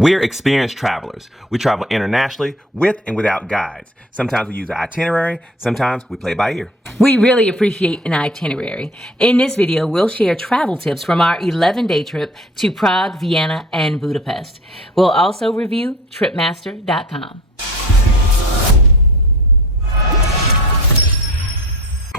We're experienced travelers. We travel internationally with and without guides. Sometimes we use an itinerary, sometimes we play by ear. We really appreciate an itinerary. In this video, we'll share travel tips from our 11-day trip to Prague, Vienna, and Budapest. We'll also review Tripmaster.com.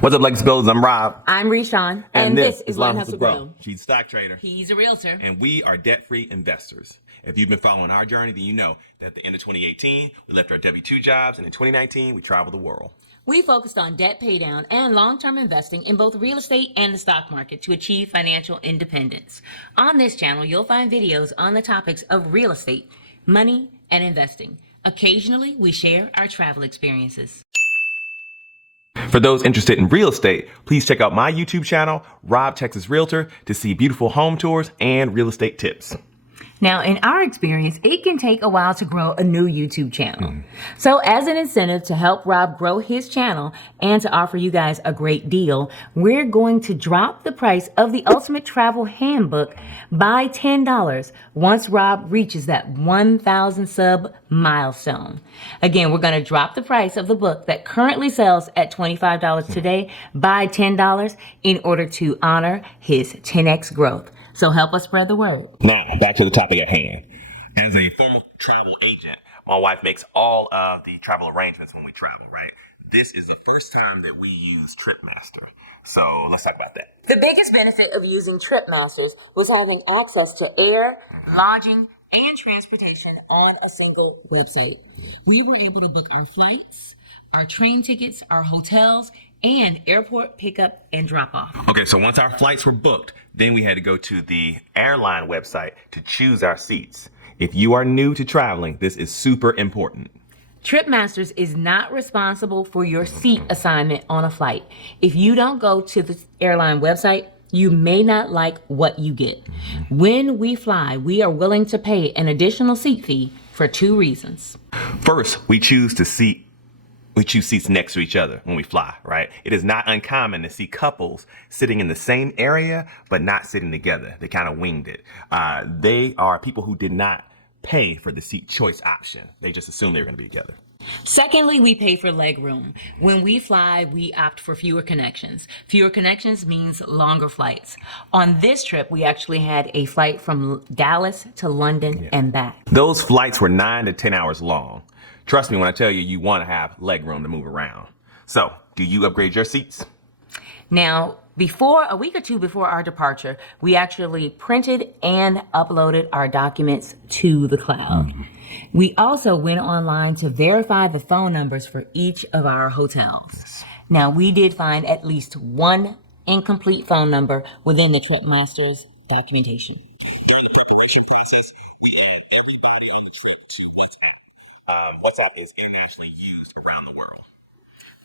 What's up, Legacy Builders? I'm Rob. I'm Reshawn. And this is Learn Hustle Grow. She's a stock trader. He's a realtor. And we are debt-free investors. If you've been following our journey, then you know that at the end of 2018, we left our W-2 jobs, and in 2019, we traveled the world. We focused on debt paydown and long-term investing in both real estate and the stock market to achieve financial independence. On this channel, you'll find videos on the topics of real estate, money, and investing. Occasionally, we share our travel experiences. For those interested in real estate, please check out my YouTube channel, Rob Texas Realtor, to see beautiful home tours and real estate tips. Now, in our experience, it can take a while to grow a new YouTube channel. So as an incentive to help Rob grow his channel and to offer you guys a great deal, we're going to drop the price of the Ultimate Travel Handbook by $10 once Rob reaches that 1,000 sub milestone. Again, we're going to drop the price of the book that currently sells at $25 today by $10 in order to honor his 10x growth. So help us spread the word. Now, back to the topic at hand. As a former travel agent, my wife makes all of the travel arrangements when we travel, right? This is the first time that we use Tripmaster. So let's talk about that. The biggest benefit of using Tripmasters was having access to air, lodging, and transportation on a single website. We were able to book our flights, our train tickets, our hotels, and airport pickup and drop off. Okay, so once our flights were booked, then we had to go to the airline website to choose our seats. If you are new to traveling, this is super important. Tripmasters is not responsible for your seat assignment on a flight. If you don't go to the airline website, you may not like what you get. When we fly, we are willing to pay an additional seat fee for two reasons. First, we choose seats next to each other when we fly, right? It is not uncommon to see couples sitting in the same area, but not sitting together. They kind of winged it. They are people who did not pay for the seat choice option. They just assumed they were going to be together. Secondly, we pay for legroom. When we fly, we opt for fewer connections. Fewer connections means longer flights. On this trip, we actually had a flight from Dallas to London and back. Those flights were 9 to 10 hours long. Trust me when I tell you, you want to have leg room to move around. So, do you upgrade your seats? Now, a week or two before our departure, we actually printed and uploaded our documents to the cloud. We also went online to verify the phone numbers for each of our hotels. Now, we did find at least one incomplete phone number within the Tripmasters documentation. During the preparation process, we add everybody on the trip to WhatsApp. WhatsApp is internationally used around the world.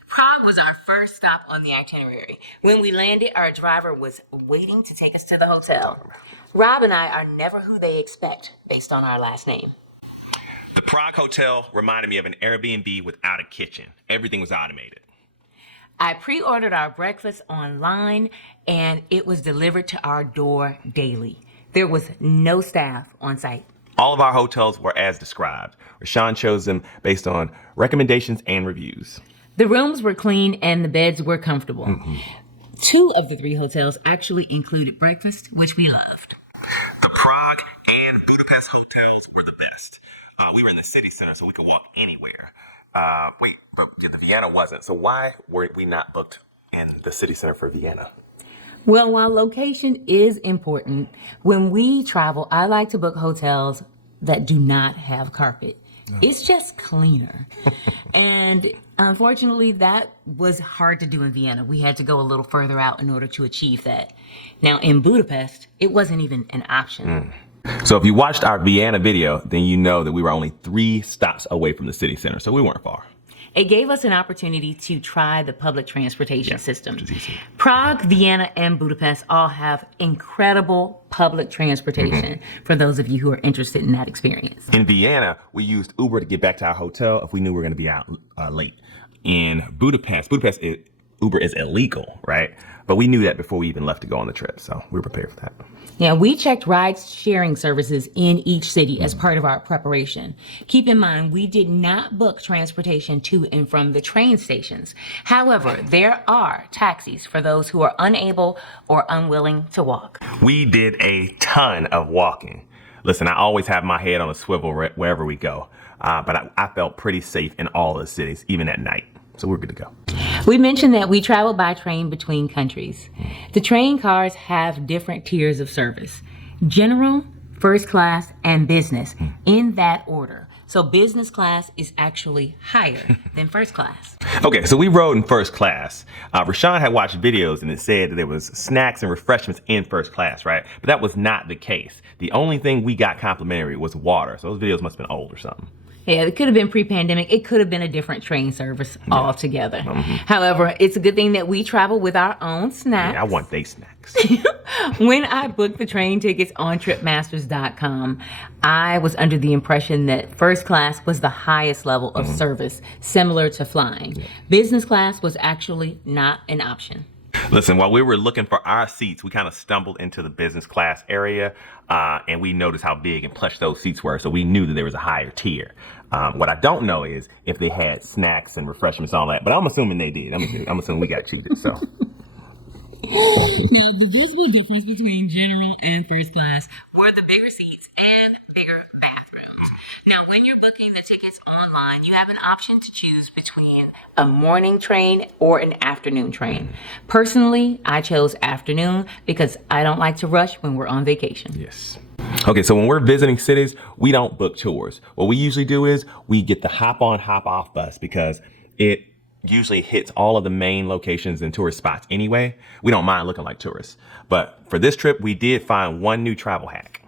Prague was our first stop on the itinerary. When we landed, our driver was waiting to take us to the hotel. Rob and I are never who they expect based on our last name. The Prague hotel reminded me of an Airbnb without a kitchen. Everything was automated. I pre-ordered our breakfast online and it was delivered to our door daily. There was no staff on site. All of our hotels were as described. Rashawn chose them based on recommendations and reviews. The rooms were clean and the beds were comfortable. 2 of the 3 hotels actually included breakfast, which we loved. The Prague and Budapest hotels were the best. We were in the city center, so we could walk anywhere. But the Vienna wasn't. So why were we not booked in the city center for Vienna? Well, while location is important, when we travel, I like to book hotels that do not have carpet. It's just cleaner. And unfortunately, that was hard to do in Vienna. We had to go a little further out in order to achieve that. Now, in Budapest, it wasn't even an option. So if you watched our Vienna video, then you know that we were only 3 stops away from the city center, so we weren't far. It gave us an opportunity to try the public transportation system. Prague, Vienna, and Budapest all have incredible public transportation for those of you who are interested in that experience. In Vienna, we used Uber to get back to our hotel if we knew we were going to be out late. In Budapest, Uber is illegal, right? But we knew that before we even left to go on the trip, so we were prepared for that. Yeah, we checked ride-sharing services in each city as part of our preparation. Keep in mind, we did not book transportation to and from the train stations. However, there are taxis for those who are unable or unwilling to walk. We did a ton of walking. Listen, I always have my head on a swivel wherever we go, but I felt pretty safe in all the cities, even at night. So we're good to go. We mentioned that we traveled by train between countries. The train cars have different tiers of service: general, first class, and business, in that order. So business class is actually higher than first class. Okay, so we rode in first class. Rashawn had watched videos and it said that there was snacks and refreshments in first class, right? But that was not the case. The only thing we got complimentary was water. So those videos must have been old or something. Yeah, it could have been pre-pandemic. It could have been a different train service altogether. However, it's a good thing that we travel with our own snacks. Yeah, I want day snacks. When I booked the train tickets on Tripmasters.com, I was under the impression that first class was the highest level of service, similar to flying. Business class was actually not an option. Listen, while we were looking for our seats, we kind of stumbled into the business class area, and we noticed how big and plush those seats were, so we knew that there was a higher tier. What I don't know is if they had snacks and refreshments and all that, but I'm assuming they did. I'm assuming we got cheated, so. Now, the visible difference between general and first class were the bigger seats and bigger bathrooms. Now, when you're booking the tickets online, you have an option to choose between a morning train or an afternoon train. Personally, I chose afternoon because I don't like to rush when we're on vacation. Yes. Okay, so when we're visiting cities, we don't book tours. What we usually do is we get the hop-on, hop-off bus because it usually hits all of the main locations and tourist spots anyway. We don't mind looking like tourists. But for this trip, we did find one new travel hack.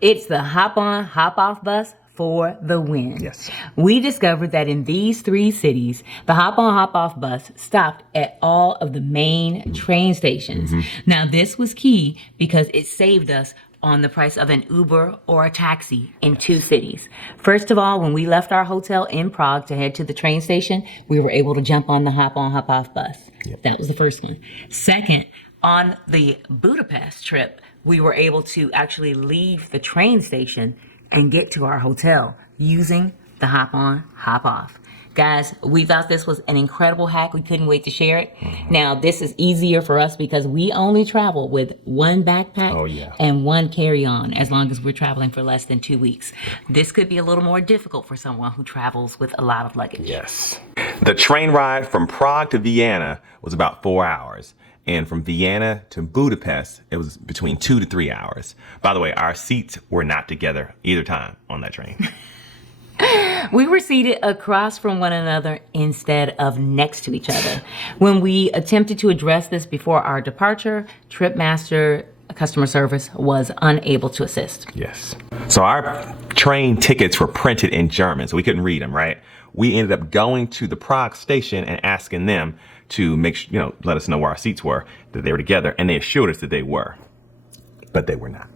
It's the hop-on, hop-off bus for the win. Yes. We discovered that in these 3 cities, the hop-on, hop-off bus stopped at all of the main train stations. Now, this was key because it saved us on the price of an Uber or a taxi in 2 cities. First of all, when we left our hotel in Prague to head to the train station, we were able to jump on the hop-on, hop-off bus. That was the first one. Second, on the Budapest trip, we were able to actually leave the train station and get to our hotel using the hop-on, hop-off. Guys, we thought this was an incredible hack. We couldn't wait to share it. Now, this is easier for us because we only travel with 1 backpack and 1 carry-on as long as we're traveling for less than 2 weeks. This could be a little more difficult for someone who travels with a lot of luggage. Yes. The train ride from Prague to Vienna was about 4 hours. And from Vienna to Budapest, it was between 2 to 3 hours. By the way, our seats were not together either time on that train. We were seated across from one another instead of next to each other. When we attempted to address this before our departure, Tripmaster customer service was unable to assist. Yes. So our train tickets were printed in German, so we couldn't read them, right? We ended up going to the Prague station and asking them to let us know where our seats were, that they were together, and they assured us that they were, but they were not.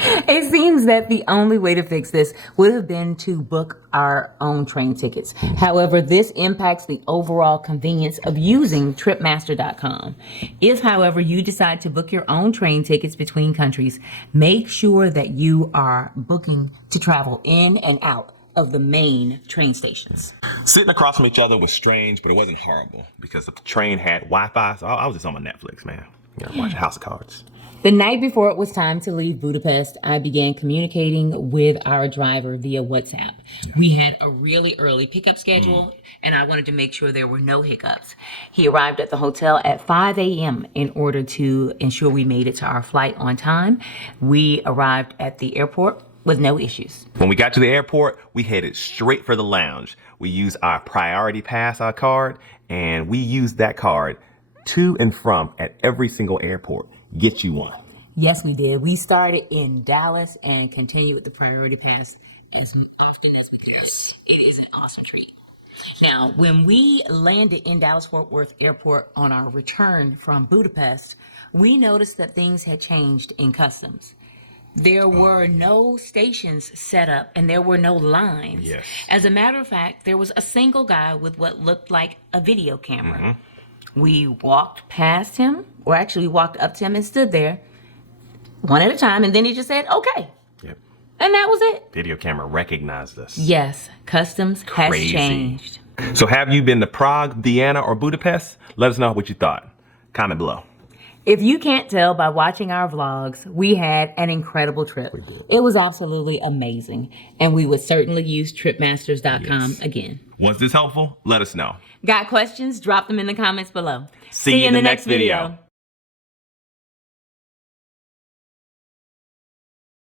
It seems that the only way to fix this would have been to book our own train tickets. However, this impacts the overall convenience of using Tripmaster.com. If, however, you decide to book your own train tickets between countries, make sure that you are booking to travel in and out of the main train stations. Sitting across from each other was strange, but it wasn't horrible because the train had Wi-Fi, so I was just on my Netflix, man. Watching House of Cards. The night before it was time to leave Budapest, I began communicating with our driver via WhatsApp. We had a really early pickup schedule, and I wanted to make sure there were no hiccups. He arrived at the hotel at 5 a.m. in order to ensure we made it to our flight on time. We arrived at the airport with no issues. When we got to the airport, we headed straight for the lounge. We used our priority pass, our card, and we used that card to and from at every single airport. Get you one. Yes, we did. We started in Dallas and continued with the priority pass as often as we could. It is an awesome treat. Now, when we landed in Dallas-Fort Worth Airport on our return from Budapest, we noticed that things had changed in customs. There were no stations set up and there were no lines. Yes. As a matter of fact, there was a single guy with what looked like a video camera. We walked past him, or actually walked up to him and stood there one at a time, and then he just said, okay. Yep. And that was it. Video camera recognized us. Yes, customs has Crazy. changed. So have you been to Prague, Vienna, or Budapest? Let us know what you thought. Comment below. If you can't tell by watching our vlogs, we had an incredible trip. It was absolutely amazing. And we would certainly use Tripmasters.com again. Was this helpful? Let us know. Got questions? Drop them in the comments below. See you in the next video.